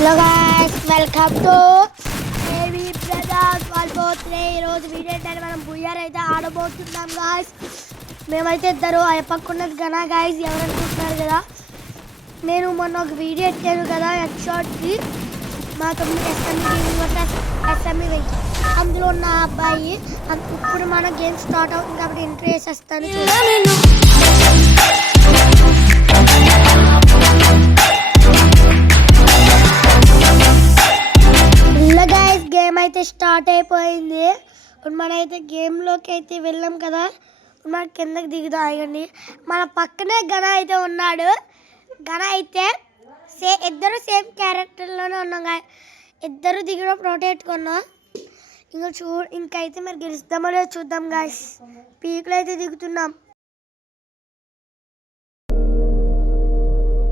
Hello guys, welcome to AB brothers వాళ్ళ birthday. ఈరోజు video ఏంటంటే మనం బుయ్యర్ అయితే ఆడబోతున్నాం గాయస్. మేమైతే ఇద్దరు పక్కకున్నది గనా గాయస్, ఎవరు అనుకుంటున్నారు కదా, నేను మొన్న ఒక వీడియో ఎట్టాను కదా హెడ్షాట్కి, మా తమ్ముడు ఎస్ఎంఈ అందులో ఉన్న అబ్బాయి. ఇప్పుడు మనం గేమ్ స్టార్ట్ అవుతుంది కాబట్టి ఎంట్రీ వేసేస్తాను. గేమ్ అయితే స్టార్ట్ అయిపోయింది. ఇప్పుడు మనమైతే గేమ్లోకి అయితే వెళ్ళాం కదా, మన కిందకి దిగుదాం. ఆగండి, మన పక్కనే గణ అయితే ఉన్నాడు. గణ అయితే ఇద్దరు సేమ్ క్యారెక్టర్లోనే ఉన్నాం. ఇద్దరు దిగడం ప్రొటెక్టుకున్నాం. ఇంకైతే మరి గెలుస్తామో లేదో చూద్దాం గాయస్. పీక్లో అయితే దిగుతున్నాం.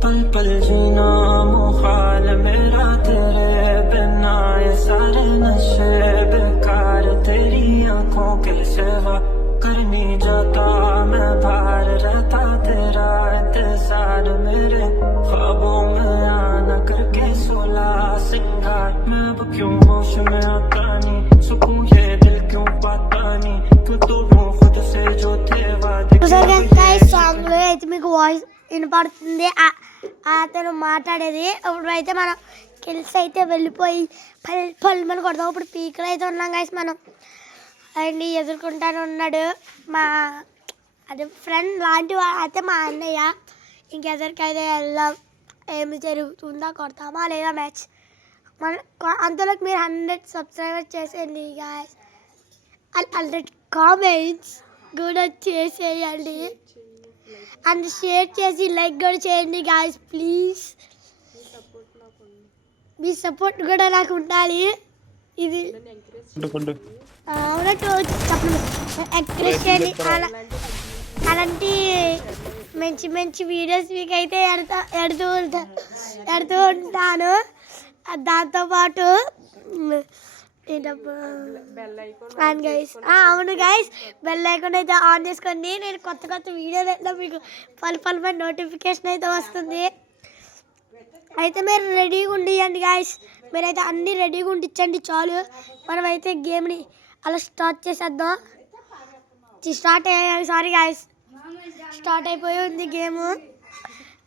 पल पल जीना मुहाल मेरा तेरे बिना, ये सारे नशे बेकार, तेरी आंखों के सिवा करनी जाता मैं बाहर, रहता तेरा इंतजार मेरे ख्वाबों में आना करके सोला सिंगार, मैं अब क्यों होश में आता नहीं, सुकून ये दिल क्यों पाता नहीं, तू वो खुद से जो थे वादे. సాంగ్ లో అయితే మీకు వాయిస్ వినపడుతుంది, అతను మాట్లాడేది. ఇప్పుడు అయితే మనం కిల్స్ అయితే వెళ్ళిపోయి పల్ మనం కొడతాం. ఇప్పుడు పీక్లో అయితే ఉన్నాం గాయస్ మనం. అండ్ ఎదుర్కొంటానే ఉన్నాడు మా అదే ఫ్రెండ్ లాంటి అయితే మా అన్నయ్య. ఇంకెదరికైతే వెళ్దాం, ఏమి జరుగుతుందా, కొడతామా లేదా మ్యాచ్. మన అంతలోకి మీరు 100 సబ్స్క్రైబర్స్ చేసేయండి గాయస్, 100 కామెంట్స్ కూడా చేసేయండి, అండ్ షేర్ చేసి లైక్ కూడా చేయండి గాయస్ ప్లీజ్. మీ సపోర్ట్ కూడా నాకు ఉండాలి. ఇది ఎంకరేజ్ చేయండి. అలాంటి మంచి మంచి వీడియోస్ మీకు అయితే ఎడుతూ ఉంటాను. దాంతోపాటు అవును గైస్, బెల్ ఐకాన్ అయితే ఆన్ చేసుకోండి. నేను కొత్త వీడియోలు అయితే మీకు పలు నోటిఫికేషన్ అయితే వస్తుంది. అయితే మీరు రెడీగా ఉండియండి గాయస్, మీరైతే అన్నీ రెడీగా ఉండిచ్చండి చాలు. మనమైతే గేమ్ని అలా స్టార్ట్ చేసేద్దాం. సారీ గాయస్, స్టార్ట్ అయిపోయి ఉంది గేమ్.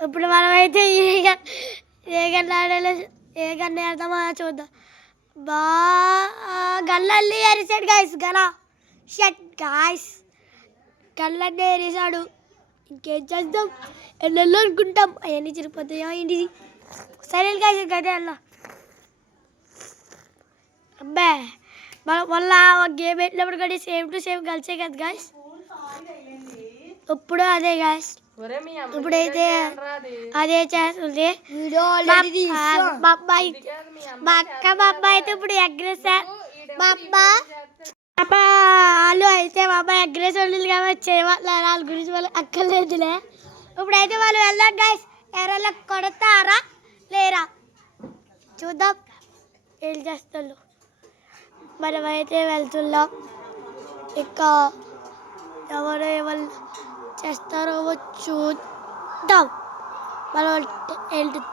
ఇప్పుడు మనమైతే ఏ గన్న ఆడతామో చూద్దాం. గల్లల్ని ఎరిసాడు గాయస్, షట్ గాయస్, గల్లన్నీ ఎరిసాడు. ఇంకేం చేద్దాం, ఎన్నెల్లో అనుకుంటాం, అవన్నీ చిరిగిపోతాయో ఏంటి. సరే గాయస్, గదే అలా అబ్బా మళ్ళా గేమ్ పెట్టినప్పుడు కూడా సేమ్ టు సేమ్ కలిసే కదా గాయస్. ఇప్పుడు అదే గాయస్, ఇప్పుడైతే అదే చేస్తుంది మా అబ్బాయి. మా అబ్బాయి అయితే ఇప్పుడు ఎగ్రెసర్. మా వాళ్ళు అయితే మా అబ్బాయి ఎగ్రెసర్ ఉండదు కాబట్టి చేయట్లేదు, వాళ్ళ గురించి వాళ్ళు అక్కర్లేదులే. ఇప్పుడైతే వాళ్ళు వెళ్ళాం గాయస్, ఎవరైనా కొడతారా లేరా చూద్దాం ఏం చేస్తాను. మనమైతే వెళ్తున్నాం, ఇంకా ఎవరు చేస్తారో చూద్దాం. మనం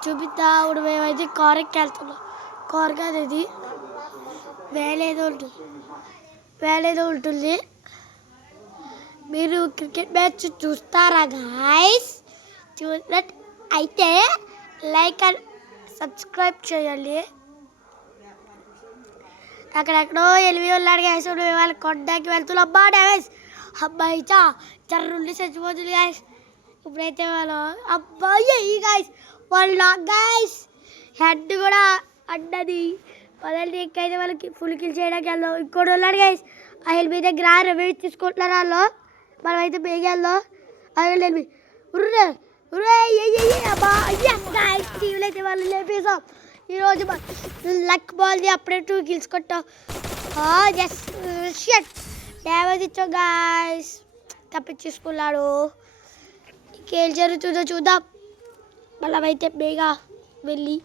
చూపిద్దాం. ఇప్పుడు మేమైతే కారుకి వెళ్తున్నాం. కారు కాదు ఇది, వేలేదో ఉంటుంది. మీరు క్రికెట్ మ్యాచ్ చూస్తారా గాయస్? చూసినట్టు అయితే లైక్ అండ్ సబ్స్క్రైబ్ చేయండి. అక్కడెక్కడో ఎలివి ఉన్నాడు గాయస్, వాళ్ళు కొట్టడానికి వెళ్తున్నాం. అబ్బా డ్యామేజ్, అబ్బాయి జర్రుండి చచ్చిపోతుంది గాయస్. ఇప్పుడైతే వాళ్ళు అబ్బాయి గాయస్, వాళ్ళు గాయస్ హెడ్ కూడా అడ్డది. వాళ్ళని ఇంకైతే వాళ్ళకి ఫుల్ కిల్ చేయడానికి వెళ్దాం. ఇంకోటి ఉన్నాడు గాయస్, ఆ ఎల్బీ దగ్గర రివ్యూ తీసుకుంటున్నారు వాళ్ళు. మనమైతే బేగెళ్దాం. ఎల్బీ అబ్బా గాయస్, టీవీలో అయితే వాళ్ళు లేపేసాం. ఈరోజు లక్ బాల్ది అప్పుడే 2 కిల్స్ కొట్టాం. డ్యామేజ్ ఇచ్చాం గాయస్, తప్పించేసుకున్నాడు. ఇంకేం జరుగుతుందో చూద్దాం. మళ్ళీ అయితే బేగా వెళ్ళి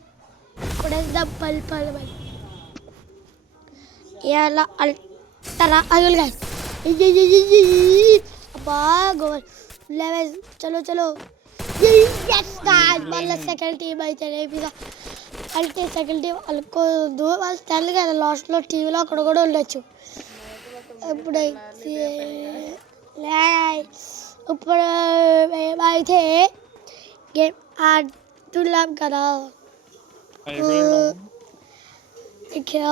కొడేద్దాం. పల్ ఎలా అంటారా అయ్యోలు గాయస్. అబ్బా గోల్ చలో మళ్ళీ సెకండ్ టీం అయితే అంటే సెకండ్ టీం అనుకోదు, వాళ్ళు తెలు కదా లాస్ట్లో టీవీలో అక్కడ కూడా ఉండొచ్చు. ఇప్పుడైతే ఇప్పుడు మేమైతే గేమ్ ఆడుతున్నాం కదా. ఇక్కడ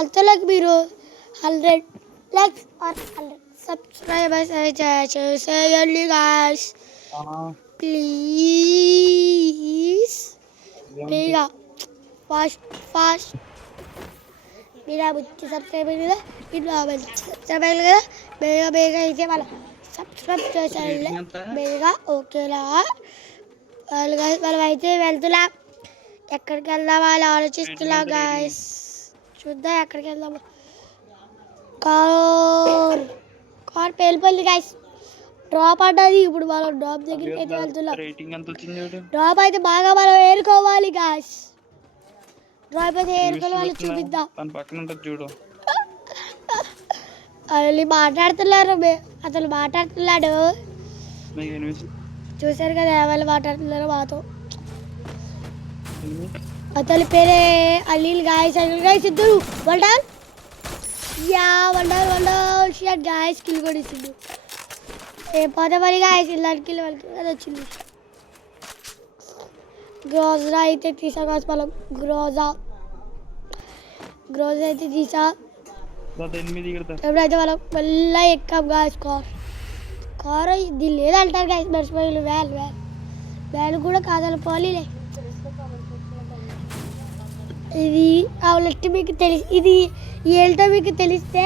అంతలోకి మీరు 100 likes or 100 subscribers చేసేయండి guys. ప్లీజ్ బేగా ఫాస్ట్ మీరు వచ్చి సబ్స్క్రైబర్ కదా, మీరు సబ్స్క్రైబర్ కదా, బేగా అయితే వాళ్ళ సబ్స్క్రైబ్ చేసేయాలి బేగా. ఓకేనా వాళ్ళు గాయస్, మనం అయితే వెళ్తున్నాం. ఎక్కడికి వెళ్దాం వాళ్ళు ఆలోచిస్తున్నాం గాయస్. చూద్దాం ఎక్కడికి వెళ్దాము. కార్ పేలిపోయింది గాయస్, డ్రాప్ అడ్డది. ఇప్పుడు మనం డ్రాప్ దగ్గరికి అయితే వెళ్తున్నాం. డ్రాప్ అయితే బాగా మనం ఏరుకోవాలి గాయస్. డ్రాప్ అయితే ఏరుకోవాలి, వాళ్ళు చూపిద్దాం. వాళ్ళు మాట్లాడుతున్నారు, అతను మాట్లాడుతున్నాడు. చూసారు కదా వాళ్ళు మాట్లాడుతున్నారు మాతో. అతని పేరే అలీల్ గాయస్. అలీల్ గాయస్ ఇద్దరు వన్ షాట్ గాయస్, కిల్ కూడా ఇచ్చిండు. పోతే మరి గాయస్ ఇలాంటి కిల్ వాళ్ళకి వచ్చింది. గ్రోజా అయితే తీసా గాయస్, మనం గ్రోజా అయితే తీసా. ఎప్పుడైతే మనం మళ్ళీ ఎక్కాం గాయస్. కార్ ఇది లేదంటారు గాయస్, మర్చిపోయి వ్యాన్ కూడా కాదని పోలీలే. ఇది అవునట్టు మీకు తెలిసి, ఇది ఏంటో మీకు తెలిస్తే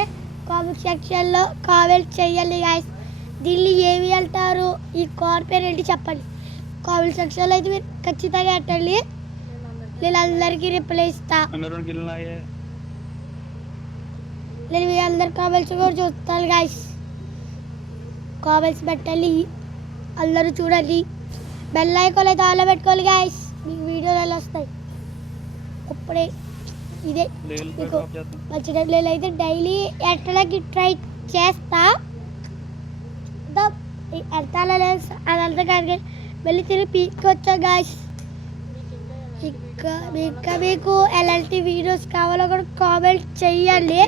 కామెంట్ సెక్షన్లో కామెంట్ చేయాలి గాయస్. దీన్ని ఏమి అంటారు, ఈ కార్ పేరు ఏంటి చెప్పండి కామెంట్ సెక్షన్లో అయితే మీరు ఖచ్చితంగా పెట్టండి. నేను అందరికీ రిప్లై ఇస్తా. నేను మీ అందరి కామెంట్స్ కూడా చూస్తాను గాయస్. కామెంట్స్ పెట్టండి, అందరూ చూడండి. బెల్ ఐకాన్ అయితే ఆన్లో పెట్టుకోవాలి గాయస్, మీకు వీడియోలు ఎలా వస్తాయి అప్పుడే. ఇదే మీకు మంచిగా అయితే డైలీ ఎట్టడానికి ట్రై చేస్తా. అదంతా కాదు, మళ్ళీ తిరిగి పీక్ వచ్చాం గాయస్. ఇంకా మీకు ఎలాంటి వీడియోస్ కావాలో కూడా కామెంట్ చెయ్యండి.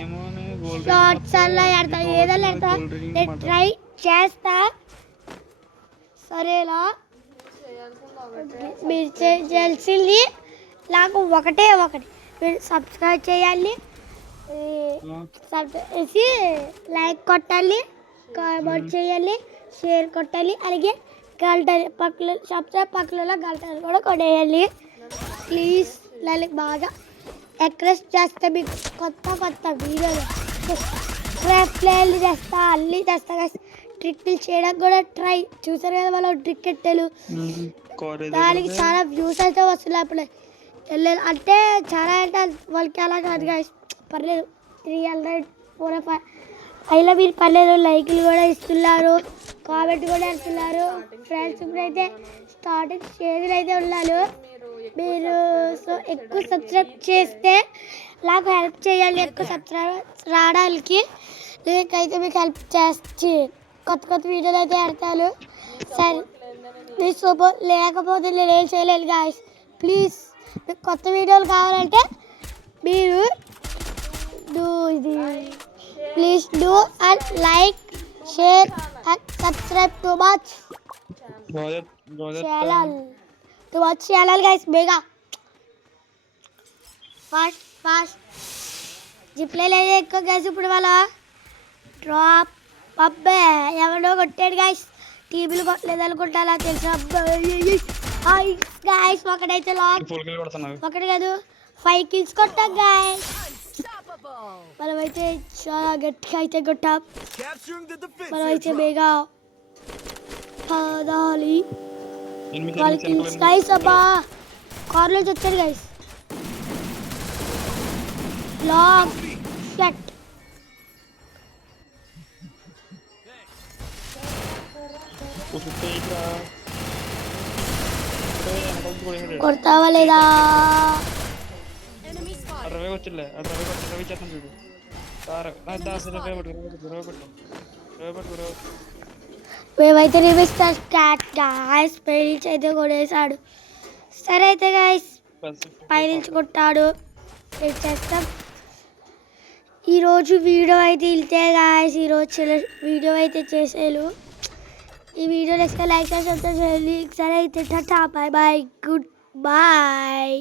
షార్ట్స్ అలా పెడతా, ఏదైనా పెడతా, నేను ట్రై చేస్తా. సరేనా, మీరు చేయాల్సింది నాకు ఒకటి మీరు సబ్స్క్రైబ్ చేయాలి, చేసి లైక్ కొట్టాలి, కామెంట్ చేయాలి, షేర్ కొట్టాలి, అలాగే గంట సబ్స్క్రైబ్ పక్కన గంటలు కూడా కొట్టేయాలి ప్లీజ్. లైక్ బాగా ఎంకరేజ్ చేస్తే మీకు కొత్త వీడియోలు ప్లేలు చేస్తా, అన్నీ చేస్తా. ట్రిక్లు చేయడం కూడా ట్రై చూసారు కదా వాళ్ళు ట్రిక్ ఎట్టలు, దానికి చాలా వ్యూస్ అయితే వస్తున్నాయి అప్పుడే. వెళ్ళలేదు అంటే చాలా అంటే వాళ్ళకి అలా కాదు గాయస్, పర్లేదు 300 400 అయినా మీరు పర్లేదు. లైక్లు కూడా ఇస్తున్నారు, కామెంట్ కూడా ఇస్తున్నారు ఫ్రెండ్స్. ఇప్పుడైతే స్టార్టింగ్ స్టేజ్లో అయితే ఉన్నారు మీరు. సో ఎక్కువ సబ్స్క్రైబ్ చేస్తే నాకు హెల్ప్ చేయాలి, ఎక్కువ సబ్స్క్రైబర్స్ రావడానికి. నేనైతే మీకు హెల్ప్ చేసి కొత్త వీడియోలు అయితే పెడతాను. సరే మీ సపోర్ట్ లేకపోతే నేను ఏం చేయలేను గాయస్. ప్లీజ్ మీకు కొత్త వీడియోలు కావాలంటే మీరు please do and like share and subscribe to much channel guys. బేగా ఫాస్ట్ జిప్లే లేదు ఎక్కువ గైస్. ఇప్పుడు వాళ్ళ డ్రాప్ అబ్బే ఎవడో కొట్టాడు గైస్, టీవీలు కొట్టలేదు అనుకుంటా తెలుసు. అబ్బాయి గైస్ ఒకటైతే ఒకటి కాదు 5 kills కొట్టాం గైస్. మనమైతే చాలా గట్టిగా అయితే కొట్టాం. మనమైతే బేగా పదాలి వాళ్ళకి గైస్. అబ్బా కార్లో వచ్చాడు గైస్, లాంగ్ షట్. కొడతావా లేదా? మేమైతే రిమిస్టర్ స్టార్ట్ గాయస్, పెయిల్స్ అయితే కొడేసాడు. సరే అయితే గాయస్ పైనుంచి కొట్టాడు. వెయిట్ చేస్తాం. ఈరోజు వీడియో అయితే ఇంతే గాయస్. ఈరోజు వీడియో అయితే చేసేలు. ఈ వీడియో నచ్చితే లైక్ చేసి సరే అయితే tata bye bye good bye.